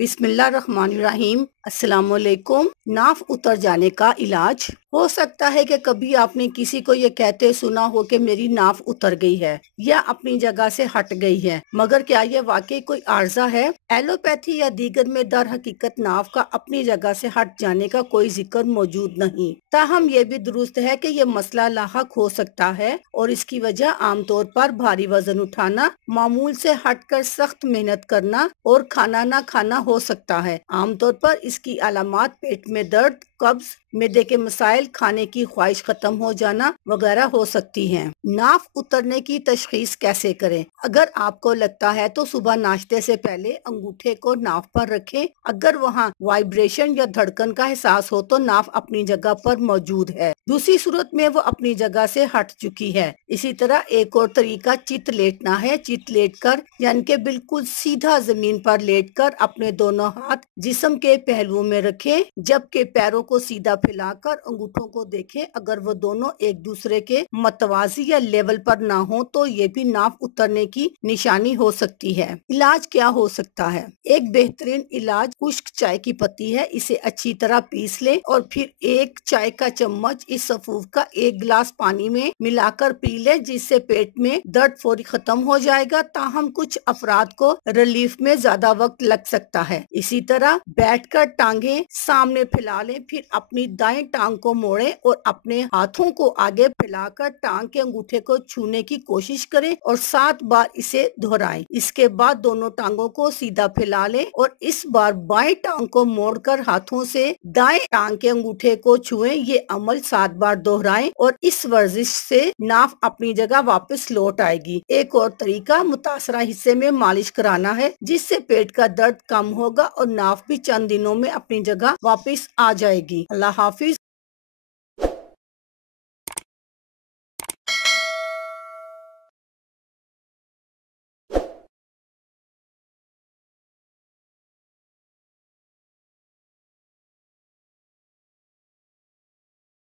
बिस्मिल्लाहिर्रहमानिर्रहीम। अस्सलामुअलैकुम। नाफ उतर जाने का इलाज। हो सकता है कि कभी आपने किसी को ये कहते सुना हो कि मेरी नाफ उतर गई है या अपनी जगह से हट गई है, मगर क्या ये वाकई कोई आर्जा है? एलोपैथी या दीगर में दर हकीकत नाफ का अपनी जगह से हट जाने का कोई जिक्र मौजूद नहीं। ताहम ये भी दुरुस्त है कि ये मसला लाहक हो सकता है और इसकी वजह आमतौर पर भारी वजन उठाना, मामूल से हटकर सख्त मेहनत करना और खाना ना खाना हो सकता है। आमतौर पर इसकी अलामात पेट में दर्द, कब्ज, मैदे के मसाइल, खाने की ख्वाहिश खत्म हो जाना वगैरह हो सकती हैं। नाफ उतरने की तशखीस कैसे करें? अगर आपको लगता है तो सुबह नाश्ते से पहले अंगूठे को नाफ पर रखें। अगर वहाँ वाइब्रेशन या धड़कन का एहसास हो तो नाफ अपनी जगह पर मौजूद है। दूसरी सूरत में वो अपनी जगह से हट चुकी है। इसी तरह एक और तरीका चित लेटना है। चित लेटकर यानी कि बिल्कुल सीधा जमीन पर लेटकर अपने दोनों हाथ जिस्म के पहलुओं में रखें, जबकि पैरों को सीधा फैलाकर अंगूठों को देखें। अगर वो दोनों एक दूसरे के मतवाजी या लेवल पर ना हो तो ये भी नाफ उतरने की निशानी हो सकती है। इलाज क्या हो सकता है? एक बेहतरीन इलाज खुश्क चाय की पत्ती है। इसे अच्छी तरह पीस ले और फिर एक चाय का चम्मच इस सफूफ का एक गिलास पानी में मिलाकर पी ले, जिससे पेट में दर्द फौरी खत्म हो जाएगा। ताहम कुछ अफराद को रिलीफ में ज्यादा वक्त लग सकता है। इसी तरह बैठकर टांगे सामने फैला लें, फिर अपनी दाएं टांग को मोड़ें और अपने हाथों को आगे फैलाकर टांग के अंगूठे को छूने की कोशिश करें और 7 बार इसे दोहराएं। इसके बाद दोनों टांगों को सीधा फैला लें और इस बार बाएं टांग को मोड़कर हाथों से दाएं टांग के अंगूठे को छुएं। ये अमल 7 बार दोहराएं और इस वर्जिश से नाफ अपनी जगह वापस लौट आएगी। एक और तरीका मुतासरा हिस्से में मालिश कराना है, जिससे पेट का दर्द कम होगा और नाफ भी चंद दिनों में अपनी जगह वापस आ जाएगी। अल्लाह हाफिज।